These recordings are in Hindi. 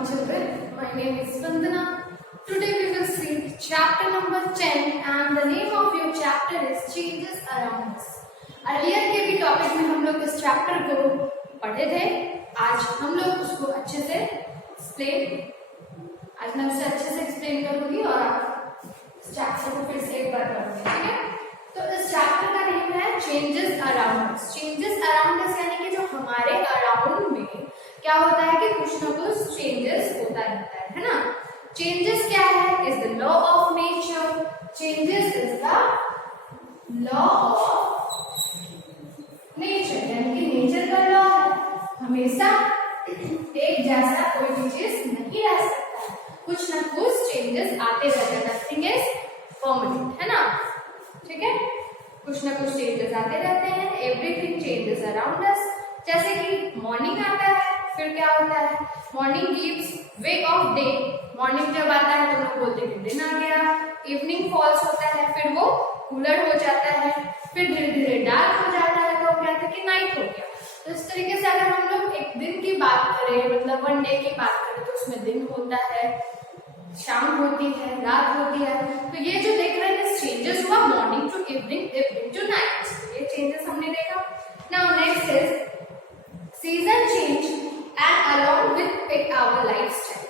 morning children, my name is Vandana. Today we will see chapter number 10 and the name of your chapter is Changes Around Us. Earlier के भी टॉपिक में हम लोग इस चैप्टर को पढ़े थे. आज हम लोग उसको अच्छे से मैं उसे अच्छे से एक्सप्लेन करूंगी और आप इस चैप्टर को फिर से एक बार पढ़ेंगे. ठीक है, तो इस चैप्टर का नेम है changes around us. Changes around us यानी कि जो हमारे अराउंड में क्या होता है कि कुछ ना कुछ चेंजेस होता रहता है ना. चेंजेस क्या है? Is the law of nature. Changes is the law of nature यानी कि नेचर का लॉ है. हमेशा एक जैसा कोई भी चीज नहीं रह सकता है, कुछ ना कुछ चेंजेस आते रहते हैं. नथिंग इज परमानेंट, है ना. ठीक है, कुछ ना कुछ चेंजेस आते रहते हैं. Everything changes around us. जैसे कि मॉर्निंग आता है, फिर क्या होता है? Morning gives way of day. Morning जब आता है तो लोग बोलते हैं दिन आ गया. इवनिंग फॉल्स होता है, फिर वो कूलर हो जाता है, फिर धीरे धीरे डार्क हो जाता है, तो हम कहते हैं कि नाइट हो गया. तो इस तरीके से अगर हम लोग एक दिन की बात करें, मतलब वन डे की बात करें, तो उसमें दिन होता है, शाम होती है, रात होती है. तो ये जो देख रहे हैं चेंजेस हुआ morning to evening, evening to night. ये चेंजेस हमने देखा. Now next is season change and along with it our lifestyle.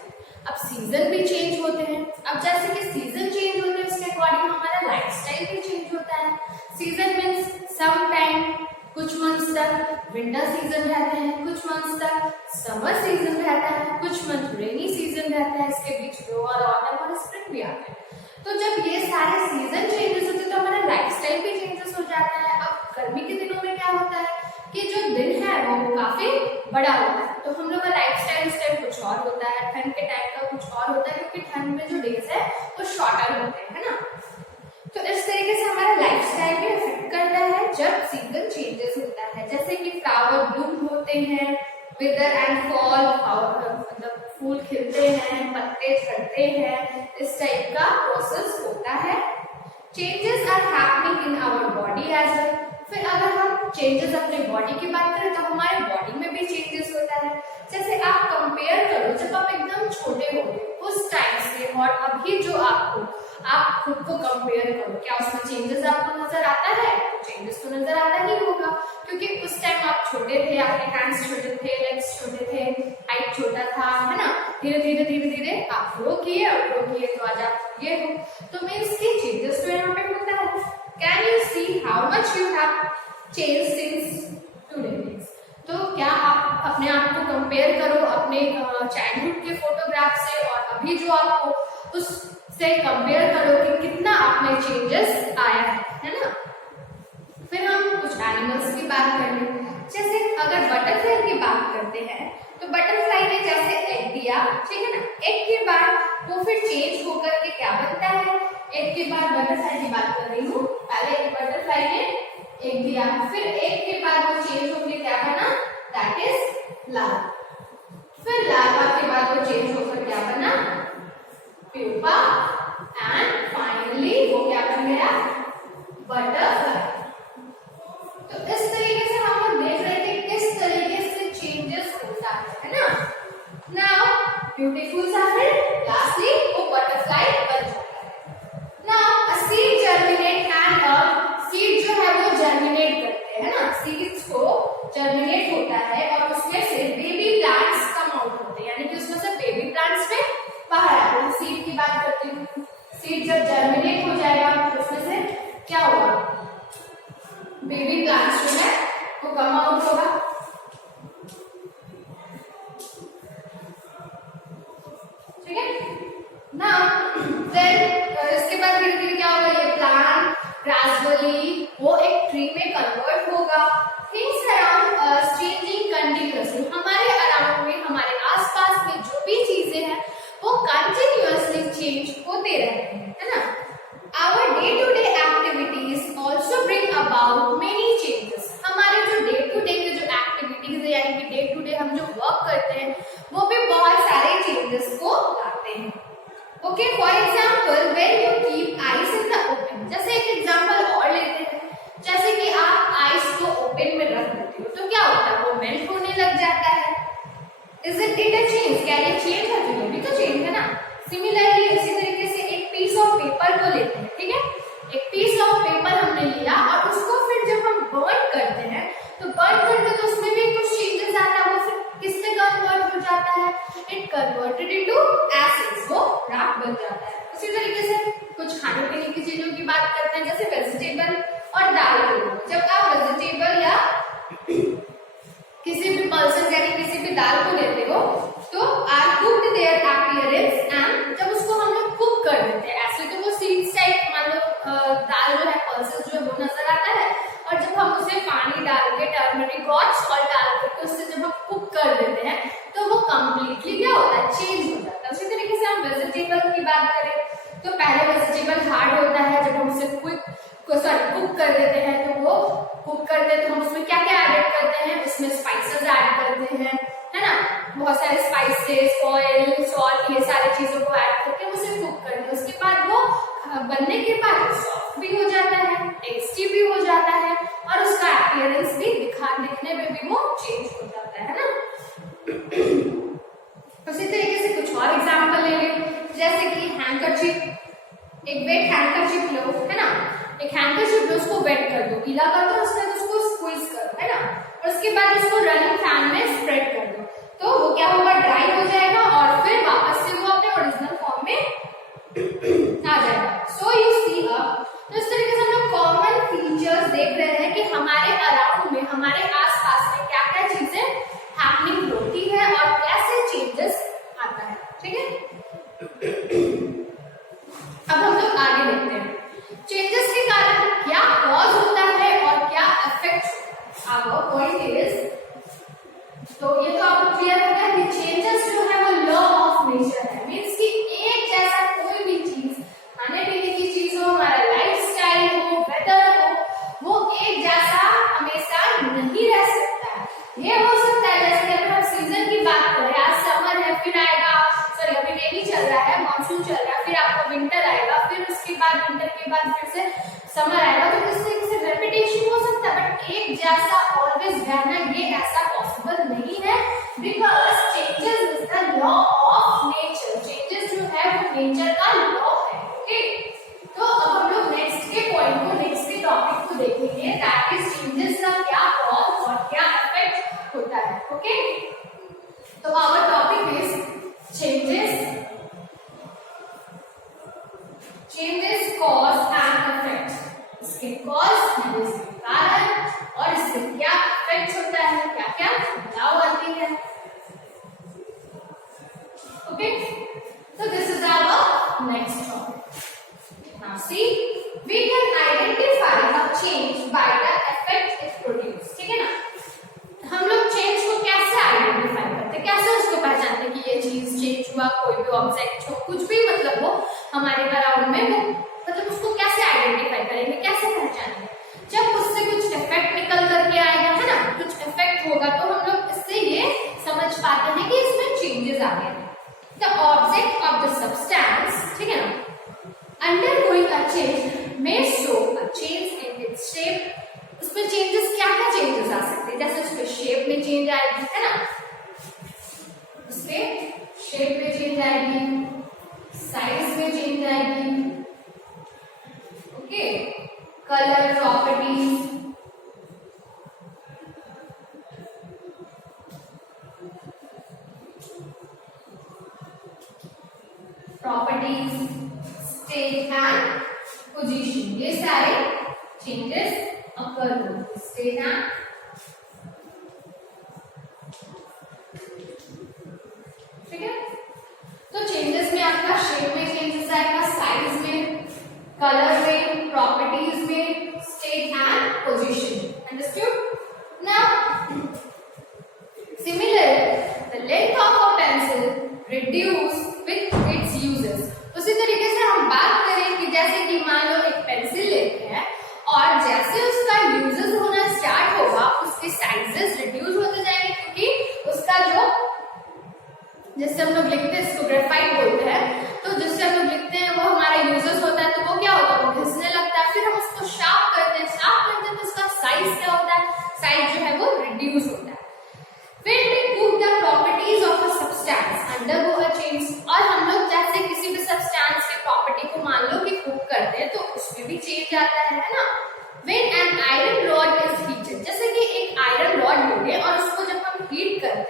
अब सीजन भी चेंज होते हैं. अब जैसे कि सीजन चेंज होते हैं उसके अकॉर्डिंग हमारा लाइफस्टाइल भी चेंज होता है. सीजन मीन्स सम टाइम, कुछ मंथ्स तक विंटर सीजन रहते हैं, कुछ मंथ्स तक समर सीजन रहता है, कुछ मंथ रेनी सीजन रहता है, इसके बीच लोअर ऑटम और स्प्रिंग भी आता है. तो जब ये सारे सीजन चेंजेस होते हैं तो हमारा लाइफस्टाइल भी चेंजेस हो जाता है. अब गर्मी के दिनों में क्या होता है कि जो दिन है वो काफी बड़ा होता है, तो हम लोग का लाइफस्टाइल उस टाइम कुछ और होता है. ठंड के टाइम का कुछ और होता है, क्योंकि ठंड में जो डेज है वो शॉर्टर होते हैं, है ना. तो इस तरीके से हमारा लाइफस्टाइल भी अफेक्ट करता है जब सीजन चेंजेस होता है. जैसे कि फ्लावर ब्लूम होते हैं, विदर एंड फॉल, मतलब फूल खिलते हैं, पत्ते झड़ते हैं, इस टाइप का प्रोसेस होता है. Changes are happening in our body as well. फिर अगर हम चेंजेस अपने बॉडी की बात करें तो हमारे बॉडी में भी चेंजेस होता है. जैसे आप कंपेयर करो जब आप एकदम छोटे हो उस टाइम से और अभी जो आप खुद को कंपेयर करो, क्या उसमें चेंजेस आपको नजर आता है? चेंजेस तो नजर आता ही होगा, क्योंकि उस टाइम आप छोटे थे, आपके हैंड्स छोटे थे, लेग्स छोटे थे, हाइट छोटा था, है ना. धीरे धीरे आप ग्रो किए तो आज आप ये हो. तो मीन्स की चेंजेस तो यहाँ पे होता है. Can you see how much you have change since today? तो क्या आप अपने आप को कंपेयर करो अपने चाइल्डहुड के फोटोग्राफ से और अभी जो आपको उससे कंपेयर करो कि कितना आप में चेंजेस आया है ना. फिर हम कुछ एनिमल्स की बात कर लें. जैसे अगर बटरफ्लाई की बात करते हैं तो बटरफ्लाई ने जैसे एग दिया, ठीक है ना. एग के बाद वो फिर चेंज होकर के क्या बनता है? एग के बाद बटरफ्लाई की बात कर रही हूँ. पहले बटरफ्लाई ने एग दिया, फिर एग के बाद वो चेंज होकर क्या बना? That is larva. फिर लार्वा के बाद वो चेंज होकर क्या बना? प्यूपा. एंड फाइनली वो क्या बन गया? बटरफ्लाई. तो इस तरीके से हम लोग देख रहे थे किस तरीके से चेंजेस होता है ना. नाउ ब्यूटीफुल सा फिर लास्टली वो बटरफ्लाई बन जाता है. Now a seed germinate and a seed जो है वो जर्मिनेट करते हैं ना. सीड्स को जर्मिनेट होता है और उसमें से बेबी प्लांट्स कम आउट होते हैं, यानी कि उसमें से बेबी प्लांट्स में बाहर आते हैं. सीड की बात करती हूँ. सीड जब जर्मिनेट हो जाएगा तो उसमें से क्या होगा? बेबी प्लांट्स जो है वो कम आउट होगा. ठीक है ना. देन इसके बाद धीरे धीरे क्या होगा? ये प्लांट ग्रेजुअली वो एक ट्री में कन्वर्ट होगा. Things around us changing continuously. हमारे अराउंड में, हमारे आसपास में जो भी चीजें हैं वो कंटिन्यूअसली चेंज होते रहते हैं, है ना. Our day-to-day activities also bring about many changes. हमारे जो day-to-day के जो activities है, यानी कि day-to-day हम जो work करते हैं वो भी बहुत सारे changes को लाते हैं. Okay, for example, when you keep eyes in the open. जैसे एक example और लेते हैं. जैसे कि आप eyes को open में रख देते हो तो क्या होता है? वो melt होने लग जाता है. Is it a change? क्या ये change है? सिमिलरली उसी तरीके से एक पीस ऑफ पेपर को लेते हैं, ठीक है, एक पीस ऑफ पेपर हमने लिया और उसको फिर जब हम बर्न करते हैं तो बर्न करते तो उसमें भी कुछ चेंजेस आता है, वो फिर किससे कन्वर्ट हो जाता है, इट कन्वर्टेड इनटू एसिड्स, वो राख बन जाता है। उसी तरीके से कुछ खाने पीने की चीजों की बात करते हैं, जैसे वेजिटेबल और दाल को, जब आप वेजिटेबल या किसी भी पल्सेस यानी किसी भी दाल को लेते हो तो are cooked their appearance and जब उसको हम लोग कुक कर देते हैं, ऐसे तो वो सीड्स टाइप मान लो दाल जो है पल्सेस जो है वो नजर आता है, और जब हम उसे पानी डाल के टर्मरिक और सॉल्ट डाल करके उससे जब हम कुक कर देते हैं तो वो कंप्लीटली क्या होता है, चेंज हो जाता है। उसी तरीके से हम वेजिटेबल की बात करें तो पहले वेजिटेबल हार्ड होता है, जब हम उसे कुक कर देते हैं तो वो कुक करते हैं तो हम उसमें क्या क्या ऐड करते हैं, उसमें स्पाइसेस ऐड करते हैं, है ना, बहुत सारे स्पाइसेस, ऑयल, सॉल्ट, ये सारी चीजों को ऐड करके उसे कुक करते हैं। उसके बाद वो बनने के बाद सॉफ्ट भी हो जाता है, टेस्टी भी हो जाता है और उसका अपीयरेंस भी दिखने में भी वो चेंज हो जाता है ना। उसी तरीके से कुछ और एग्जांपल ले लें, जैसे कि हैंकरचीफ, एक वेट हैंकरचीफ लो, है ना, एक हैंकरचीफ लो, उसको वेट कर दो, गीला कर दो, उसके बाद उसको स्क्वीज करो, है ना, और उसके बाद उसको रनिंग फैन में स्प्रेड कर दो तो वो क्या होगा, ड्राई हो जाएगा और फिर वापस से वो अपने ओरिजिनल फॉर्म में आ जाएगा। सो यू सी अब तो इस तरीके से हम लोग कॉमन फीचर्स देख रहे हैं कि हमारे अराउंड में, हमारे आसपास में क्या क्या चीजें हैपनिंग होती है और कैसे चेंजेस आता है, ठीक है। अब हम लोग आगे देखते हैं चेंजेस के कारण क्या कॉज होता है और क्या इफेक्ट आवर पॉइंट इज, तो ये तो आपको क्लियर हो गया कि चेंजेस जो है वो लॉ ऑफ नेचर है, मींस कि एक जैसा कोई भी चीज, खाने पीने की चीज हो, हमारा लाइफस्टाइल हो, वेदर हो, वो एक जैसा हमेशा नहीं रह सकता है। ये हो सकता है जैसे कि अगर हम सीजन की बात करें, आज समर है, फिर आएगा, सॉरी अभी रेनी चल रहा है, मानसून चल रहा है, फिर आपका विंटर आएगा, फिर उसके बाद विंटर के बाद फिर से समर आएगा, तो इस तरीके से रेपिटेशन हो सकता है, बट एक जैसा ऑलवेज रहना ये ऐसा पॉसिबल नहीं है, because changes is the law of nature, changes जो है वो नेचर का लॉ है, ओके। तो अब हम लोग नेक्स्ट के पॉइंट को, नेक्स्ट के टॉपिक को देखेंगे, दैट इज चेंजेस का क्या कॉज और क्या इफेक्ट होता है, ओके। तो our topic is changes cause and effect, इसके कॉज, इसके कारण और इससे क्या इफेक्ट होता है, क्या क्या बदलाव आती है, okay. So this is our next topic. Now see, we can identify a change by the effect it produces. ठीक है ना, हम लोग चेंज को कैसे आइडेंटिफाई करते हैं, कैसे उसको पहचानते हैं कि ये चीज चेंज हुआ, कोई भी ऑब्जेक्ट हो, कुछ भी मतलब हो हमारे अराउंड में, वो मतलब उसको कैसे आइडेंटिफाई करेंगे, कैसे पहचानेंगे, जब उससे कुछ इफेक्ट निकल करके आएगा, है ना, कुछ इफेक्ट होगा तो हम लोग इससे ये समझ पाते हैं कि इसमें चेंजेस आ गए। The object of the substance, ठीक है ना, undergoing a change may show a change in its shape. उसमें चेंजेस क्या क्या चेंजेस आ सकते हैं, जैसे उसके शेप में चेंज आएगी, है ना, उसके शेप में चेंज आएगी, साइज में चेंज आएगी, okay, colour, properties, state and position, ये सारे चेंजेस अकर होते, स्टेट एंड, ठीक है। तो चेंजेस में आपका शेप में चेंजेस आएगा, साइज में, कलर में, प्रॉपर्टीज में, state and position, understood. Now similar the length of a pencil reduce with its uses. उसी तरीके से हम बात करें कि जैसे कि मान लो एक पेंसिल लेते हैं और जैसे उसका यूजेस होना स्टार्ट होगा उसके साइजेस रिड्यूस होते जाएंगे, क्योंकि उसका जो, जैसे हम लोग लिखते हैं इसको ग्रेफाइट बोलते हैं, तो जिससे हम लोग लिखते हैं वो हमारा यूजेस होता है, तो वो क्या होता है, वो घिसने लगता है, फिर हम उसको शार्प करते हैं तो उसका साइज क्या होता है, साइज जो है वो रिड्यूस होता है। When we cook the properties of a substance undergo a change, और हम लोग जैसे किसी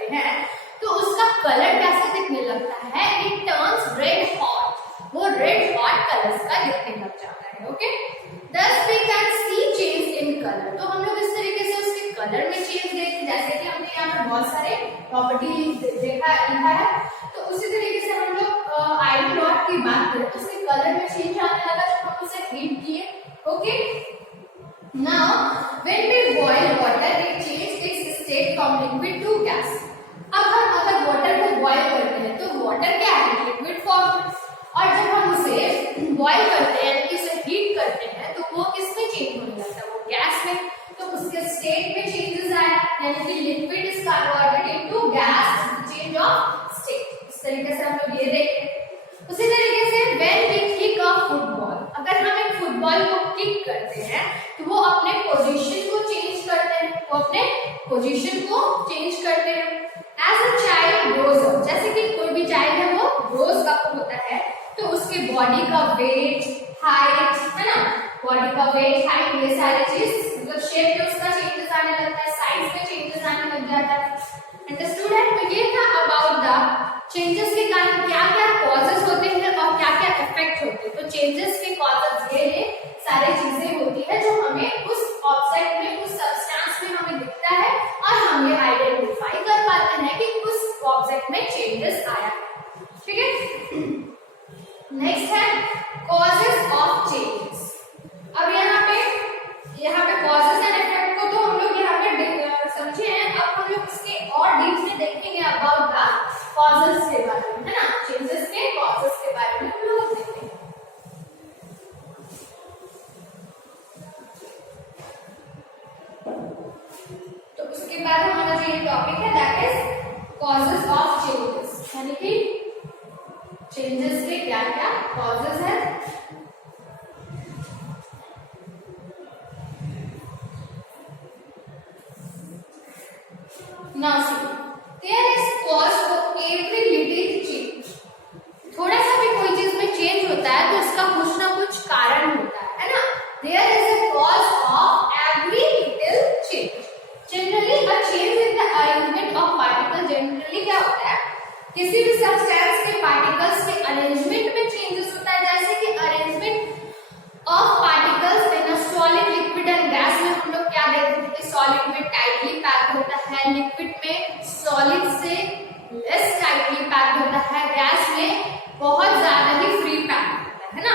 करते हैं तो उसका कलर कैसा दिखने लगता है, इट टर्न्स रेड हॉट, वो रेड हॉट कलर्स का दिखने लग जाता है। Okay, thus we can see change in color। तो हम लोग इस तरीके से उसके कलर में चेंज देखते, जैसे कि हमने यहाँ पर बहुत सारे प्रॉपर्टी देखा लिखा है, तो उसी तरीके से हम लोग आयरन रॉड की बात करें तो उसके कलर में चेंज आने लगा जब हम उसे हीट किए। Okay, now when we boil water it changes its state from liquid to gas। अब हम अगर वाटर को बॉयल करते हैं तो वाटर क्या है, लिक्विड फॉर्म में, और जब हम उसे बॉयल करते हैं यानी उसे हीट करते हैं तो वो किसमें चेंज होने लगता है, वो गैस में। तो उसके स्टेट में चेंजेस आए यानी कि liquid is converted into gas, change of state. इस तरीके से हम लोग ये देखते हैं। उसी तरीके से when we kick a football, अगर हम एक फुटबॉल को किक करते हैं तो वो अपने पोजीशन को चेंज करते हैं, वो अपने पोजीशन को चेंज करते हैं। As a child grows up, जैसे कि कोई भी चाइल्ड है वो ग्रोज अप होता है तो उसके बॉडी का वेट, हाइट, है ना, बॉडी का वेट, हाइट, ये सारी चीज मतलब शेप में उसका चेंजेस आने लगता है, साइज में चेंजेस आने लग जाता है। अंडरस्टूड है? तो ये था अबाउट द चेंजेस के कारण क्या क्या कॉजेस होते हैं और क्या क्या इफेक्ट होते हैं। तो चेंजेस के कॉजेस ये सारी चीजें होती है जो हमें उस ऑब्जेक्ट में, उस सब्सटेंस में हमें दिखता है और हम ये आइडेंटिफाई कर पाते हैं कि उस ऑब्जेक्ट में चेंजेस आया। ठीक है, नेक्स्ट है कॉजेस ऑफ चेंजेस। अब यहाँ पे कॉजेस एंड इफेक्ट को तो हम लोग यहाँ पे समझे हैं, अब हम लोग इसके और डीप से देखेंगे अबाउट द कॉजेस के बारे में, है ना, चेंजेस के कॉजेस के बारे में हम लोग देखेंगे। तो उसके बाद हमारा जो ये टॉपिक है that is causes of changes, यानी कि चेंजेस के क्या क्या कॉजेस है। Now see, there is cause for every little change। थोड़ा सा भी कोई चीज में चेंज होता है तो उसका कुछ ना कुछ कारण होता है ना। There is a cause of every little change। Generally, a change in the arrangement of particles। Generally क्या होता है, किसी भी सब्सटेंस के पार्टिकल्स के अरेंजमेंट में चेंजेस होता है, जैसे कि arrangement of particles in a solid, liquid and gas में हम लोग क्या देखते हैं कि सॉलिड में टाइटली पैक होता है, लिक्विड में सॉलिड से लेस टाइटली पैक होता है, गैस में बहुत ज्यादा ही फ्री पैक होता है ना।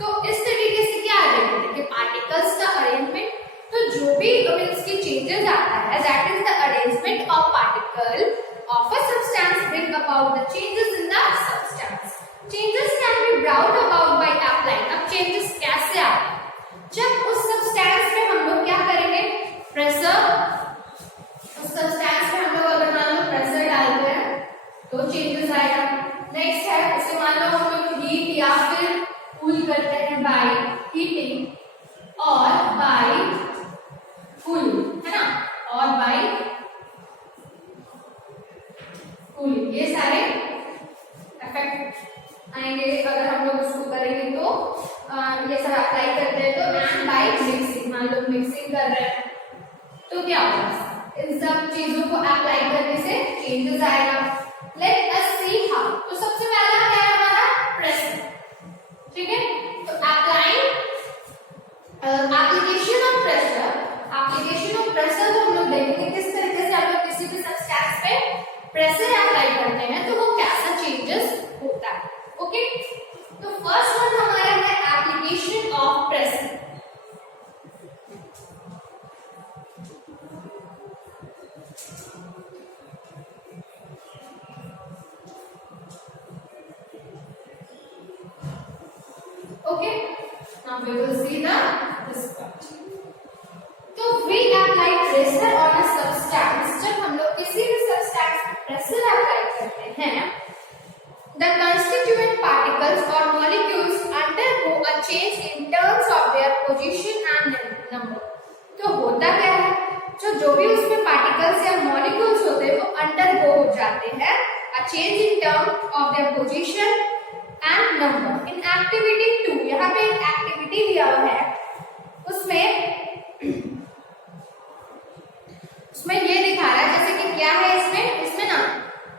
तो इस तरीके से क्या देखते हैं कि पार्टिकल्स का अरेंजमेंट, तो जो भी इसकी चेंजेस आता है that is the arrangement of particle of a substance bring about the changes in the substance। Changes can be brought about by applying। अब changes कैसे आते हैं, जब उस substance में हम लोग क्या करेंगे, प्रेशर, उस substance में हम लोग अगर मान लो प्रेशर डालते हैं तो changes आएगा। नेक्स्ट है उसे मान लो हम लोग हीट या फिर कूल करते हैं बाय हीटिंग और बाय कूलिंग, है ना, और बाय कूलिंग, ये सारे इफेक्ट आएंगे अगर हम लोग उसको करेंगे तो ये सब अप्लाई करते हैं तो। एंड बाय मिक्सिंग, मान लो मिक्सिंग कर रहे हैं तो क्या होगा, इन सब चीजों को अप्लाई करने से चेंजेस आएगा। Let us see how. तो सबसे पहला क्या है हमारा प्रेशर, ठीक है, तो applying application of pressure. Application of pressure को हम लोग देखेंगे किस तरीके से हम लोग किसी भी सब्सटेंस पे प्रेशर अप्लाई करते हैं तो वो कैसा चेंजेस होता है। ओके, तो फर्स्ट वन हमारा है application of pressure. Okay, now we will see this part। तो we apply pressure on a substance। जब हम लोग किसी भी सब्सटेंस पे प्रेशर अप्लाई करते हैं, the constituent particles or molecules undergo a change in terms of their position and number। तो होता क्या है, जो भी उसमें पार्टिकल्स या मॉलिक्यूल्स होते हैं वो अंडरगो हो जाते हैं a change in terms of their position and number in activity 2। यहाँ पे एक एक्टिविटी दिया हुआ है, उसमें इसमें ये दिखा रहा है जैसे कि क्या है इसमें ना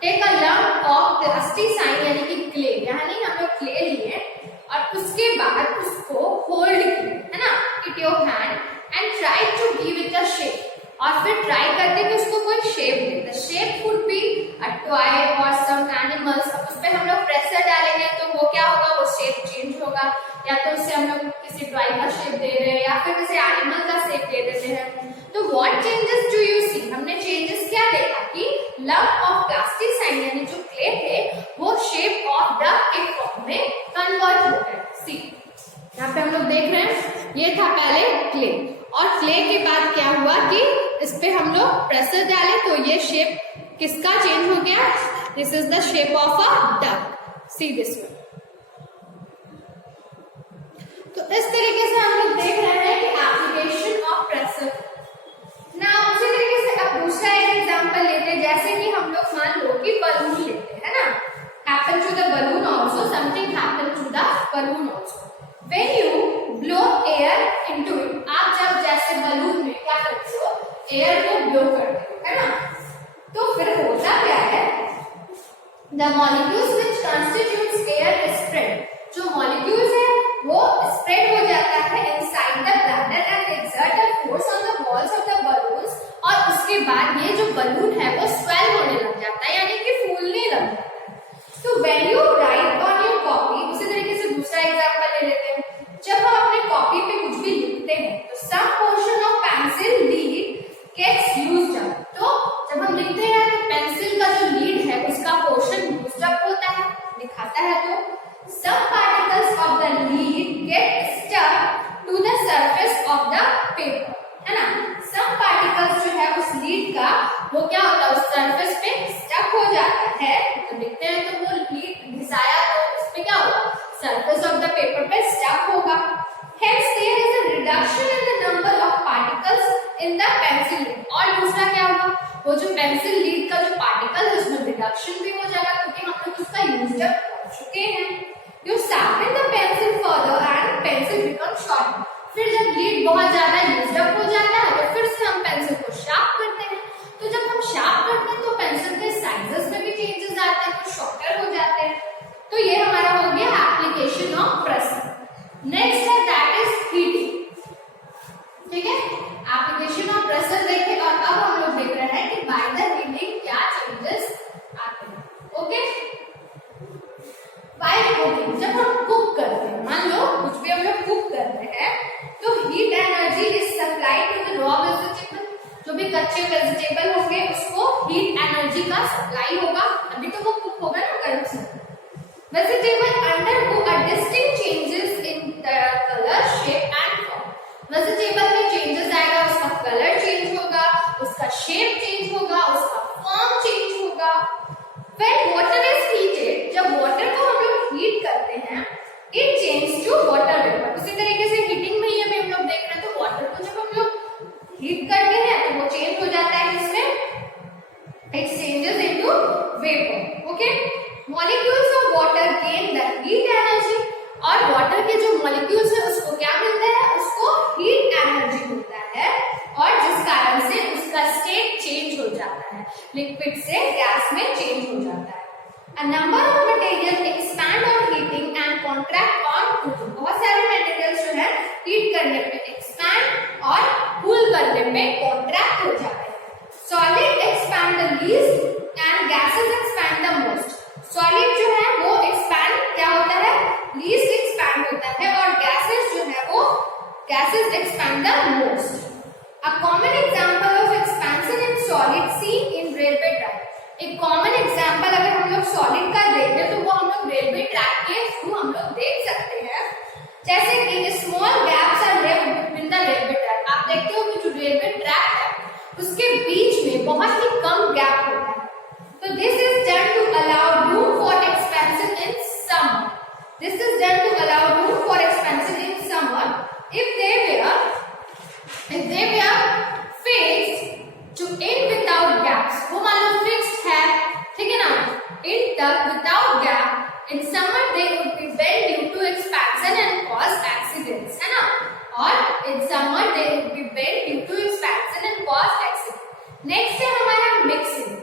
टेक अ लंप ऑफ प्लास्टिसाइन यानी कि क्ले, यानी हम लोग क्ले लिए और उसके बाद उसको होल्ड किए, है ना, it your hand and try to give it a shape, और फिर ट्राई करते कि उसको कोई शेप दे। The shape would be a toy और सम एनिमल्स। अब उस पे हम लोग प्रेशर डालेंगे तो वो क्या होगा, वो शेप चेंज होगा, या तो उससे हम लोग किसी टॉय का शेप दे रहे हैं या फिर किसी एनिमल का शेप दे देते हैं। तो what changes do you see, हमने चेंजेस क्या देखा कि लंप ऑफ प्लास्टिसाइन यानी जो क्ले थे वो शेप ऑफ डक के फॉर्म में कन्वर्ट हो गए। सी यहाँ पे हम लोग देख रहे हैं ये था पहले क्ले, और क्ले के बाद क्या हुआ कि इस पे हम लोग प्रेशर डाले तो ये शेप किसका चेंज हो गया, this is the shape of a duck. See this one. तो इस तरीके से हम लोग देख रहे हैं कि एप्लीकेशन ऑफ प्रेशर। ना उसी तरीके से अब दूसरा एक एग्जांपल लेते हैं, जैसे कि हम लोग मान लो कि बलून लेते हैं, है ना, happen to the balloon also, something happen to the balloon also. When you blow air into it, आप जब जैसे बलून में क्या करते हो, एयर को ब्लो करते हो, है ना, तो फिर होता क्या है, the molecules which constitutes air spread, जो मॉलिक्यूल्स है वो स्प्रेड हो जाता है inside the bladder and exert a force on the walls of the balloons, और उसके बाद ये जो बलून है वो स्वेल होने लग जाता है, यानी कि फूलने लग जाता है। तो when you right on your copy, उसी तरीके से दूसरा एग्जांपल ले लेते हैं, जब हम अपने कॉपी पे कुछ भी लिखते हैं तो some portion of pencil lead gets used up, तो जब हम लिखते हैं तो पेंसिल का जो लीड है उसका पोर्शन यूज्ड अप होता है, दिखाता है, तो some particles of the lead get stuck to the surface of the paper, है ना, some particles जो है उस लीड का वो क्या होता है, उस सरफेस पे स्टक हो जाता है, तो लिखते हैं तो वो लीड घिसाया तो उस पे क्या होगा, सरफेस ऑफ द पेपर पे स्टक होगा। Hence there is a reduction in the number of particles in the pencil lead, और दूसरा क्या होगा, वो जो पेंसिल लीड का जो पार्टिकल है उसमें रिडक्शन भी हो जाएगा क्योंकि हम लोग उसका यूज अप कर चुके हैं। You sharpen the pencil further and pencil becomes sharp. फिर जब लीड बहुत ज्यादा यूज्ड अप हो जाता है तो फिर से हम पेंसिल को शार्प करते हैं, तो जब हम शार्प करते हैं तो पेंसिल के साइजेस में भी चेंजेस आते हैं, तो शॉर्टर हो जाते हैं। तो ये हमारा हो गया एप्लीकेशन ऑफ प्रेशर। नेक्स्ट है दैट इज हीटिंग, ठीक है, एप्लीकेशन ऑफ प्रेशर देखे, और अब हम लोग देख रहे हैं कि बाय द हीटिंग क्या चेंजेस आते हैं। ओके, वाइल कुकिंग, जब हम कुक करते हैं, मान लो कुछ भी हम लोग कुक कर रहे हैं तो heat energy is supplied to the raw vegetable, जो भी कच्चे वेजिटेबल होंगे उसको हीट एनर्जी का सप्लाई होगा, अभी तो वो कुक होगा ना गर्म से। Vegetable undergo a distinct changes in colour, shape and form, vegetable में चेंजेस आएगा, उसका कलर चेंज होगा, उसका शेप चेंज होगा, उसका फॉर्म चेंज होगा। When water is heated, जब वाटर को हम लोग हीट करते हैं, it changes to water vapor। उसी तरीके से हीटिंग में ही अभी हम लोग देख रहे हैं, तो वाटर को जब हम लोग हीट करते हैं तो वो चेंज हो जाता है इसमें, it changes into vapor। Okay, molecules of water gain the heat energy, और वाटर के जो मॉलिक्यूल्स है उसको क्या मिलता है, उसको हीट एनर्जी मिलता है, और जिस कारण से उसका स्टेट चेंज हो जाता है, लिक्विड से गैस में चेंज हो जाता है। A number of materials expand on heating and contract on cooling, बहुत सारे मटेरियल्स जो है हीट करने पे एक्सपैंड और कूल करने पे कॉन्ट्रैक्ट हो जाते हैं। Solid expand the least and gases expand the most, solid जो है वो एक्सपैंड क्या होता है, लीस्ट एक्सपैंड होता है, और गैसेस जो है वो gases expand the most. A common example of expansion in solid seen in railway track, एक कॉमन एग्जाम्पल अगर हम लोग सॉलिड का देखें तो वो हम लोग रेलवे ट्रैक के थ्रू हम लोग देख सकते हैं, जैसे कि small gaps are left between the railway track. आप देखते हो कि जो रेलवे ट्रैक है उसके बीच में बहुत ही कम गैप होता है, तो this is done to allow room for expansion in summer, this is done to allow room for expansion in summer if they were fixed to in without gaps, वो मान लो फिक्स्ड है, ठीक है ना, in tub without gap, in summer they would be bent due to expansion and cause accidents, है ना, और in summer they would be bent due to expansion and cause accidents। Next है हमारा mixing.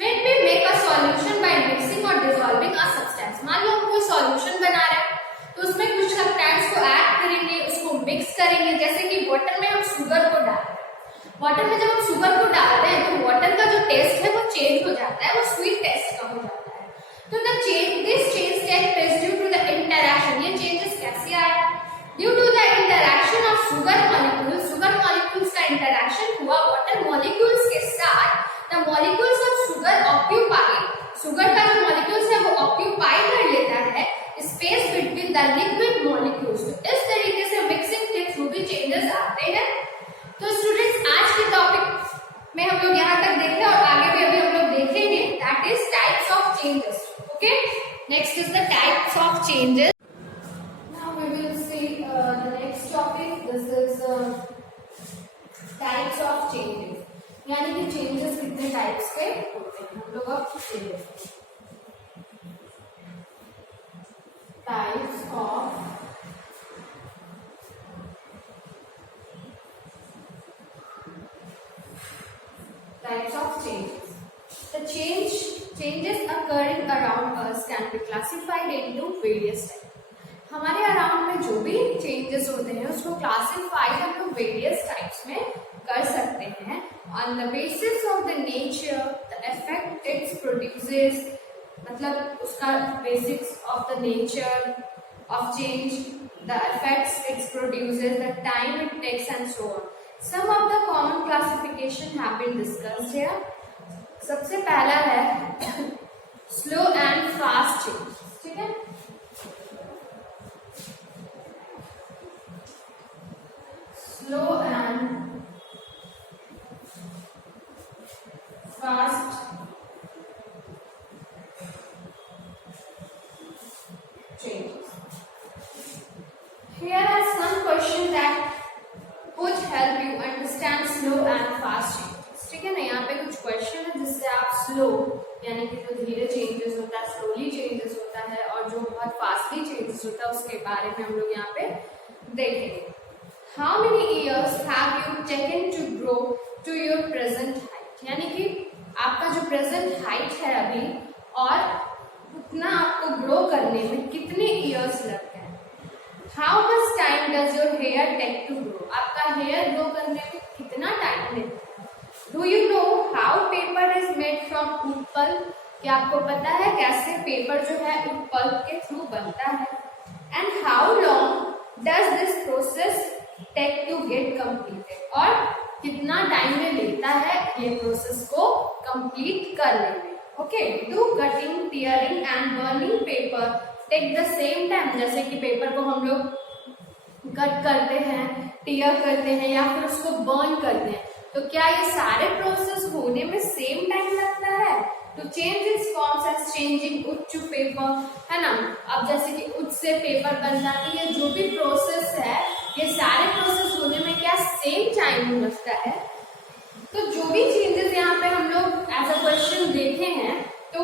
When we make a solution by mixing or dissolving a substance, मान लो हम कोई सॉल्यूशन बना रहे हैं तो उसमें कुछ सब्सटेंस को ऐड करेंगे, उसको मिक्स करेंगे। जैसे कि वाटर में हम शुगर को डालते हैं, वाटर में जब हम शुगर को डालते हैं तो वाटर का जो टेस्ट है वो चेंज हो जाता है, वो स्वीट टेस्ट का हो जाता है। तो this change take place due to the interaction. ये चेंजेस कैसे आया? Due to the interaction of sugar molecules, sugar molecules का इंटरैक्शन हुआ वाटर मॉलिक्यूल्स के साथ। The molecules of sugar occupy, sugar का जो मॉलिक्यूल्स है वो ऑक्यूपाई कर लेता है space between the liquid molecules. तो इस तरीके से मिक्सिंग के थ्रू भी चेंजेस आते हैं। तो स्टूडेंट्स आज के टॉपिक में हम लोग यहाँ तक देखे और आगे भी अभी हम लोग देखेंगे, that is types of changes. Okay, next is the types of changes. Now we will see the next topic, this is types of changes, यानी कि चेंजेस कितने टाइप्स के होते हैं। हम लोग अब types of changes. The changes occurring around us can be classified into various types. हमारे अराउंड में जो भी चेंजेस होते हैं उसको क्लासिफाई हम लोग वेरियस टाइप्स में कर सकते हैं on the basis of the nature, the effect its produces, मतलब उसका basics of the nature of change, the effects its produces, the time it takes and so on. Some of the common classification have been discussed here. सबसे पहला है स्लो एंड फास्ट चेंज, ठीक है। Slow and fast changes. Here are some questions that would help you understand slow and fast changes. ठीक है ना, यहाँ पे कुछ क्वेश्चन है जिससे आप स्लो यानी कि जो धीरे चेंजेस होता है, स्लोली चेंजेस होता है, और जो बहुत फास्टली चेंजेस होता है उसके बारे में हम लोग यहाँ पे देखेंगे। How many years have you taken to grow to your present height, यानी कि आपका जो प्रेजेंट हाइट है अभी और उतना आपको ग्रो करने में कितने इयर्स लगते हैं। How much time does your hair take to grow, आपका हेयर ग्रो करने में कितना टाइम लेता है। Do you know how paper is made from wood pulp, क्या आपको पता है कैसे पेपर जो है वुड पल्प के थ्रू बनता है। And how long does this process take to get completed, और कितना टाइम में लेता है ये प्रोसेस को कंप्लीट करने में। Okay, do cutting, tearing and burning paper take the same time, जैसे कि पेपर को हम लोग कट करते हैं, टीयर करते हैं या फिर उसको बर्न करते हैं, तो क्या ये सारे प्रोसेस होने में सेम टाइम लगता है। तो change its forms as changing wood to paper, है ना। अब जैसे कि वुड से पेपर बन जाती है, जो भी प्रोसेस है ये सारे प्रोसेस होने में क्या सेम टाइम लगता है। तो जो भी चेंजेस यहाँ पे हम लोग एज अ क्वेश्चन देखे हैं, तो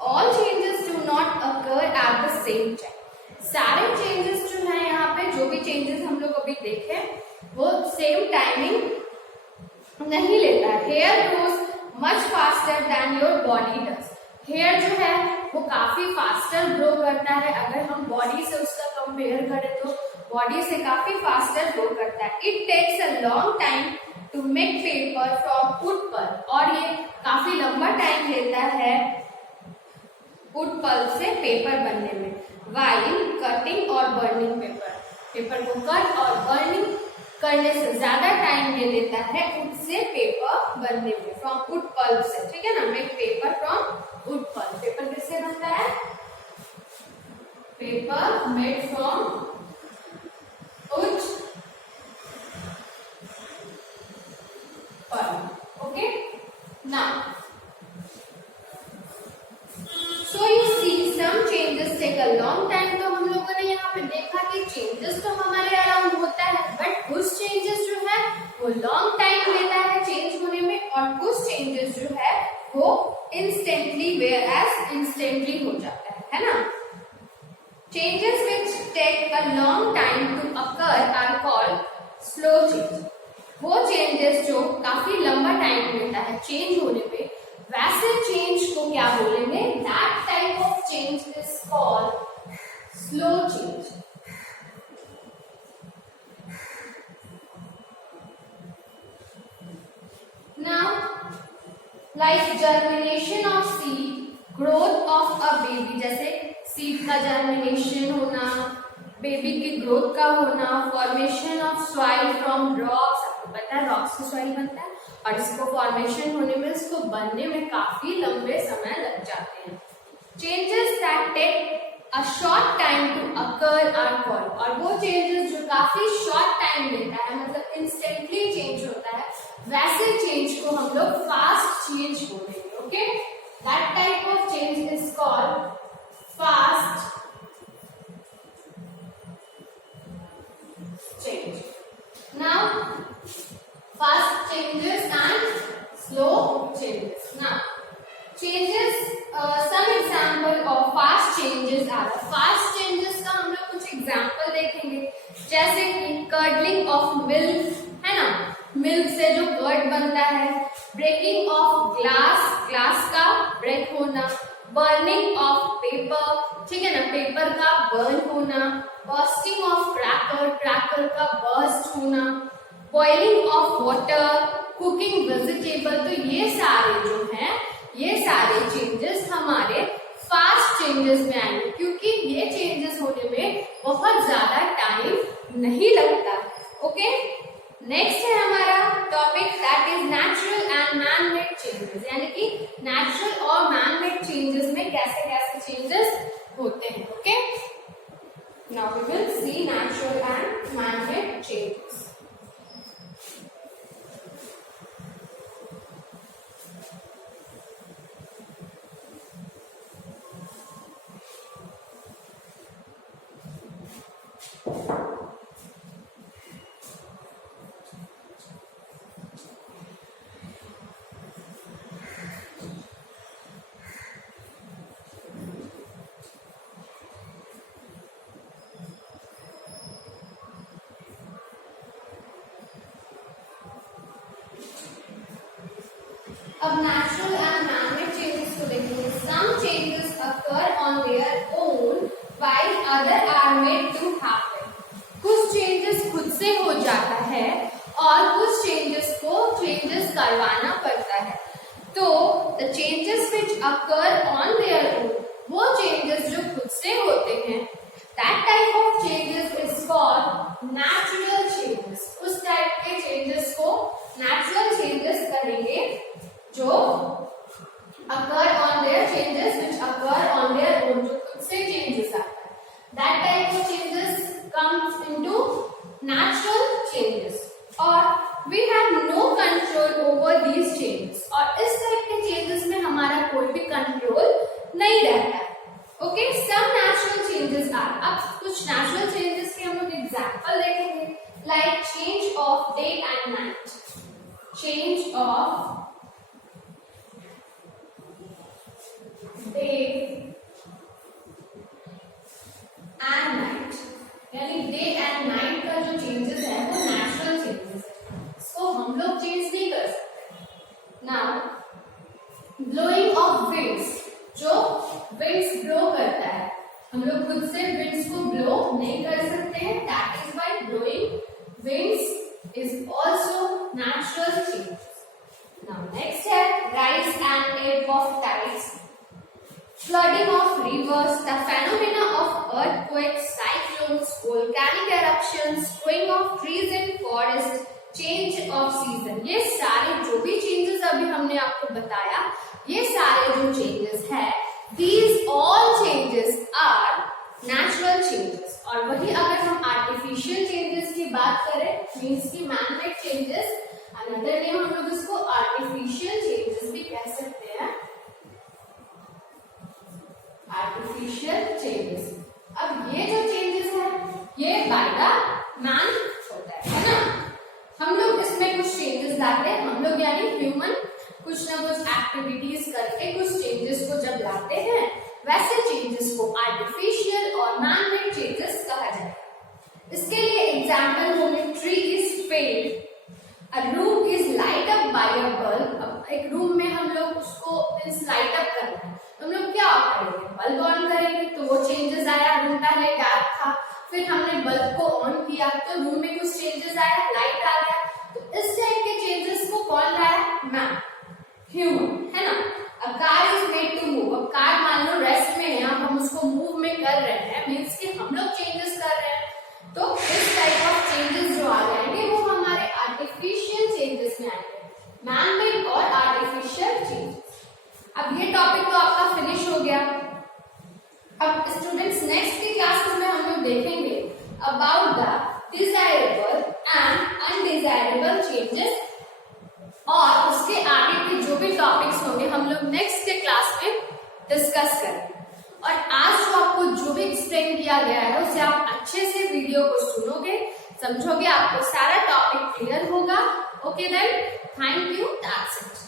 all changes do not occur at the same time, सारे चेंजेस जो है यहाँ पे जो भी चेंजेस हम लोग अभी देखे वो सेम टाइमिंग नहीं लेता है। Hair grows much faster than your body does, hair जो है वो काफी फास्टर ग्रो करता है, अगर हम बॉडी से उसका कंपेयर करें तो बॉडी से काफी फास्टर ग्रो करता है। It takes a long time to make paper from wood pulp, और ये काफी लंबा टाइम लेता है वुड पल्प से पेपर बनने में। वाइल कटिंग और बर्निंग पेपर, पेपर को कट और बर्निंग करने से ज्यादा टाइम ले लेता है वुड से पेपर बनने में, फ्रॉम वुड पल्प से, ठीक है ना। Make paper from wood pulp, paper किससे बनता है, paper made from wood pulp. Okay, now so you see some changes take a long time. तो हम लोगों ने यहाँ पे देखा कि चेंजेस तो हमारे अराउंड होता है, बट कुछ चेंजेस जो है वो लॉन्ग टाइम लेता है चेंज होने में, और कुछ चेंजेस जो है वो इंस्टेंटली वेयर एज इंस्टेंटली हो जाता है ना। Changes which take a long time to occur are called slow change. वो चेंजेस जो काफी लंबा टाइम लेता है चेंज होने पे, वैसे चेंज को क्या बोलेंगे? That type of change is called slow change. Now, like germination of seed, growth of a baby, जैसे सीड का जर्मिनेशन होना, बेबी की ग्रोथ का होना, formation of soil from rocks, आपको पता है रॉक्स से सॉइल बनता है, और इसको फॉर्मेशन होने में, इसको बनने में काफी लंबे समय लग जाते हैं। Changes that take a short time to occur are called, और वो चेंजेस जो काफी शॉर्ट टाइम लेता है, मतलब इंस्टेंटली चेंज होता है, वैसे चेंज को हम लोग फास्ट चेंज बोलेंगे। Okay, that type of change is called fast change. Now fast changes and slow changes. Now changes, some example of fast changes are, fast changes का हम लोग कुछ एग्जांपल देखेंगे, जैसे कि कर्डलिंग ऑफ मिल्क, है ना, मिल्क से जो कर्ड बनता है, ब्रेकिंग ऑफ ग्लास, ग्लास का ब्रेक होना, बर्निंग ऑफ पेपर, ठीक है ना, पेपर का बर्न होना, बर्स्टिंग ऑफ क्रैकर, क्रैकर का बर्स्ट होना, boiling of water, cooking vegetable. तो ये सारे जो हैं, ये सारे चेंजेस हमारे फास्ट चेंजेस में आएंगे, क्योंकि ये चेंजेस होने में बहुत ज्यादा टाइम नहीं लगता। ओके, नेक्स्ट है हमारा topic that is natural and man made changes, यानी कि नेचुरल और मैन मेड चेंजेस में कैसे कैसे चेंजेस होते हैं। Okay, now we will see natural and man made changes. अब नेचुरल एंड मैन-मेड चेंजेस को देखेंगे। Some changes occur on their own while other are made to happen. कुछ चेंजेस खुद से हो जाता है और कुछ चेंजेस को चेंजेस करवाना पड़ता है। तो the changes which occur on their own, वो चेंजेस जो खुद से होते हैं, that type of changes is called natural changes. उस टाइप के चेंजेस को नेचुरल चेंजेस कहेंगे जो occur on their changes which occur on their own, जो खुद से चेंजेस आता है, that type of changes comes into natural changes, और we have no control over these changes, और इस टाइप के चेंजेस में हमारा कोई भी कंट्रोल नहीं रहता है। Okay, some natural changes are, अब कुछ नेचुरल चेंजेस के हम लोग एग्जांपल देखेंगे, like change of day and night, change of day and night, यानी डे एंड नाइट का जो चेंजेस है वो नेचुरल चेंजेस है, इसको हम लोग चेंज नहीं कर सकते। नाउ ब्लोइंग ऑफ विंड्स, जो विंड्स ब्लो करता है, हम लोग खुद से विंड्स को ब्लो नहीं कर सकते हैं, that is why blowing winds is also natural changes. Now next है rise and ebb of tides, flooding of rivers, the phenomena of earthquakes, cyclones, volcanic eruptions, growing of trees in forest, change of season। ये सारे जो भी changes अभी हमने आपको बताया, ये सारे जो changes है, these all changes are natural changes। और वही अगर हम artificial changes की बात करें, means की man-made changes, another name हम लोग इसको artificial changes भी कह सकते हैं, आर्टिफिशियल चेंजेस। अब ये जो चेंजेस है ये बाय द मैन होता है ना, हम लोग इसमें कुछ चेंजेस लाते हैं, हम लोग यानी ह्यूमन कुछ ना कुछ एक्टिविटीज करके कुछ चेंजेस को जब लाते हैं, वैसे चेंजेस को आर्टिफिशियल और मैन मेड चेंजेस कहा जाता है। इसके लिए एग्जांपल होंगे tree is failed, A room is light up by a bulb. अब एक रूम में हम लोग उसको लाइट अप करना है, तो हम लोग क्या करेंगे, बल्ब ऑन करेंगे, तो वो चेंजेस आया, रूम पहले डार्क था, फिर हमने बल्ब को ऑन किया तो रूम में कुछ चेंजेस आया, लाइट आ गया। तो इस टाइप के चेंजेस को कौन लाया, मैन, ह्यूमन, है ना। A car is made to move. अब कार मान लो रेस्ट में है, अब हम उसको मूव में कर रहे हैं, मीन्स कि हम लोग चेंजेस कर रहे हैं। तो इस टाइप ऑफ चेंजेस जो आ जाएंगे वो हमारे आर्टिफिशियल चेंजेस में आएंगे, मैन मेड और आर्टिफिशियल चेंजेस। अब ये टॉपिक तो आपका फिनिश हो गया। अब स्टूडेंट्स नेक्स्ट की क्लासेस में हम लोग देखेंगे about the desirable and undesirable changes, और उसके आगे के जो भी टॉपिक्स होंगे हम लोग नेक्स्ट के क्लास में डिस्कस करेंगे। और आज जो आपको जो भी एक्सप्लेन किया गया है उसे आप अच्छे से वीडियो को सुनोगे, समझोगे, आपको सारा टॉपिक क्लियर होगा। Okay then, thank you, that's it.